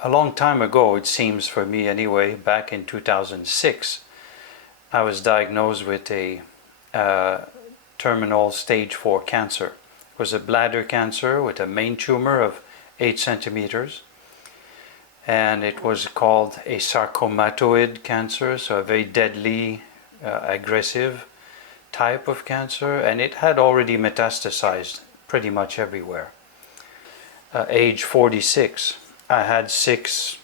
A long time ago, it seems for me anyway, back in 2006, I was diagnosed with a terminal stage 4 cancer. It was a bladder cancer with a main tumor of 8 centimeters. And it was called a sarcomatoid cancer, so a very deadly, aggressive type of cancer. And it had already metastasized pretty much everywhere. Age 46. I had 6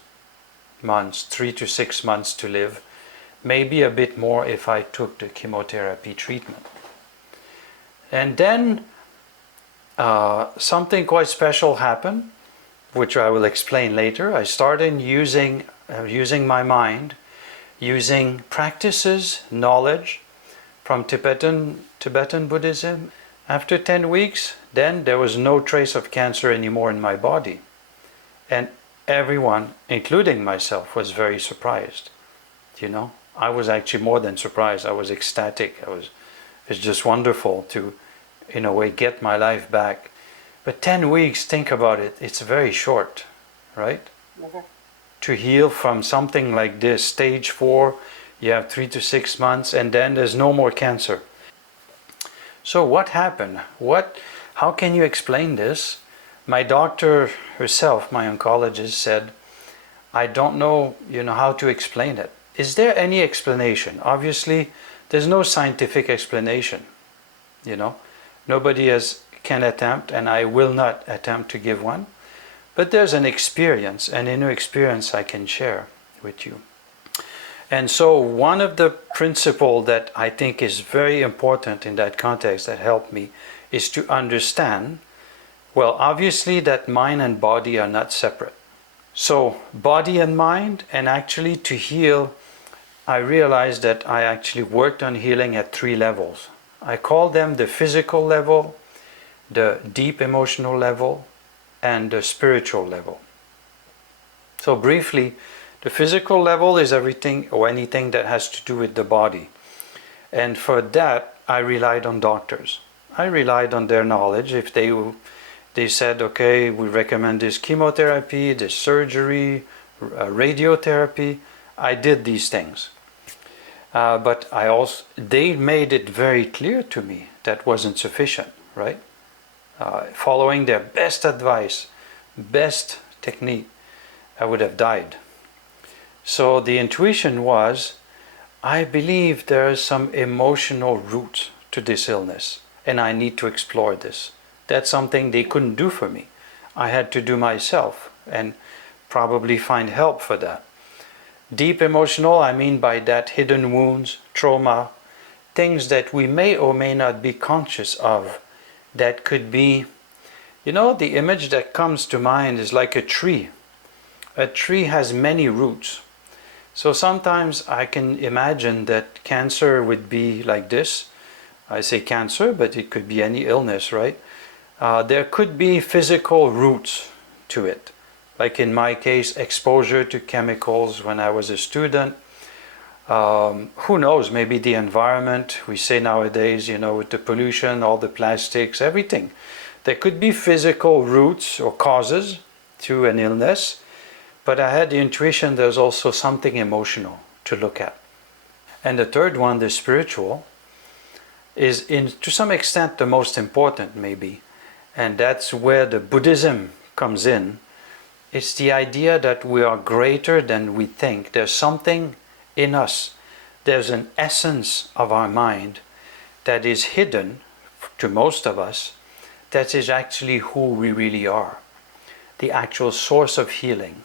months, 3 to 6 months to live, maybe a bit more if I took the chemotherapy treatment. And then something quite special happened, which I will explain later. I started using my mind, using practices, knowledge from Tibetan Buddhism. After 10 weeks, then there was no trace of cancer anymore in my body. And everyone, including myself, was very surprised. You know, I was actually more than surprised. I was ecstatic. It's just wonderful to, in a way, get my life back. But 10 weeks, think about it, it's very short, right? Mm-hmm. To heal from something like this, stage 4, you have 3 to 6 months, and then there's no more cancer. So what happened? How can you explain this? My doctor herself, my oncologist, said, I don't know, how to explain it. Is there any explanation? Obviously, there's no scientific explanation, Nobody can attempt, and I will not attempt to give one. But there's an experience, an inner experience I can share with you. And so one of the principles that I think is very important in that context that helped me is to understand, well, obviously that mind and body are not separate. So body and mind, and actually to heal, I realized that I actually worked on healing at 3 levels. I call them the physical level, the deep emotional level, and the spiritual level. So briefly, the physical level is everything or anything that has to do with the body. And for that, I relied on doctors. I relied on their knowledge. If they said, okay, we recommend this chemotherapy, this surgery, radiotherapy, I did these things. But they made it very clear to me that wasn't sufficient, right? Following their best advice, best technique, I would have died. So the intuition was, I believe there is some emotional root to this illness, and I need to explore this. That's something they couldn't do for me. I had to do myself and probably find help for that. Deep emotional, I mean by that hidden wounds, trauma, things that we may or may not be conscious of. That could be, the image that comes to mind is like a tree. A tree has many roots. So sometimes I can imagine that cancer would be like this. I say cancer, but it could be any illness, right? There could be physical roots to it. Like in my case, exposure to chemicals when I was a student. Who knows, maybe the environment, we say nowadays, with the pollution, all the plastics, everything. There could be physical roots or causes to an illness, but I had the intuition there's also something emotional to look at. And the third one, the spiritual, is to some extent the most important maybe, and that's where the Buddhism comes in. It's the idea that we are greater than we think. There's something in us. There's an essence of our mind that is hidden to most of us, that is actually who we really are, the actual source of healing.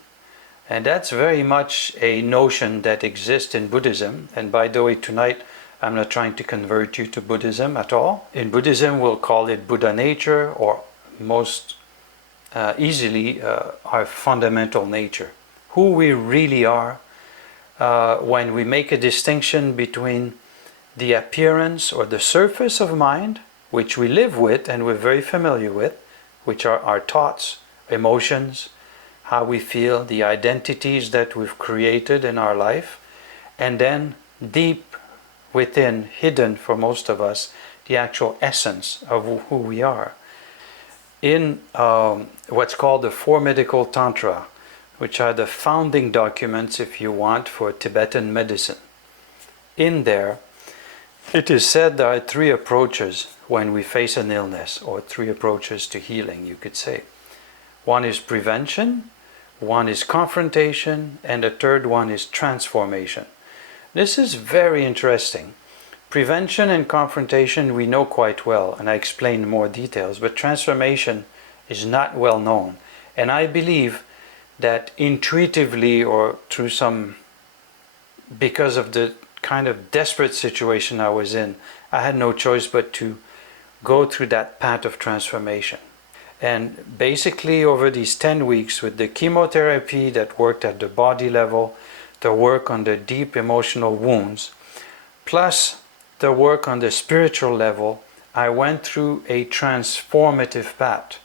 And that's very much a notion that exists in Buddhism. And by the way, tonight I'm not trying to convert you to Buddhism at all. In Buddhism we'll call it Buddha nature, or most easily our fundamental nature, who we really are. When we make a distinction between the appearance or the surface of mind, which we live with and we're very familiar with, which are our thoughts, emotions, how we feel, the identities that we've created in our life, and then deep within, hidden for most of us, the actual essence of who we are. In what's called the Four Medical Tantra, which are the founding documents, if you want, for Tibetan medicine. In there, it is said there are three approaches when we face an illness, or three approaches to healing, you could say. One is prevention, one is confrontation, and the third one is transformation. This is very interesting. Prevention and confrontation we know quite well, and I explain more details, but transformation is not well known. And I believe that intuitively, or through some, because of the kind of desperate situation I was in, I had no choice but to go through that path of transformation. And basically over these 10 weeks, with the chemotherapy that worked at the body level, the work on the deep emotional wounds, plus the work on the spiritual level, I went through a transformative path.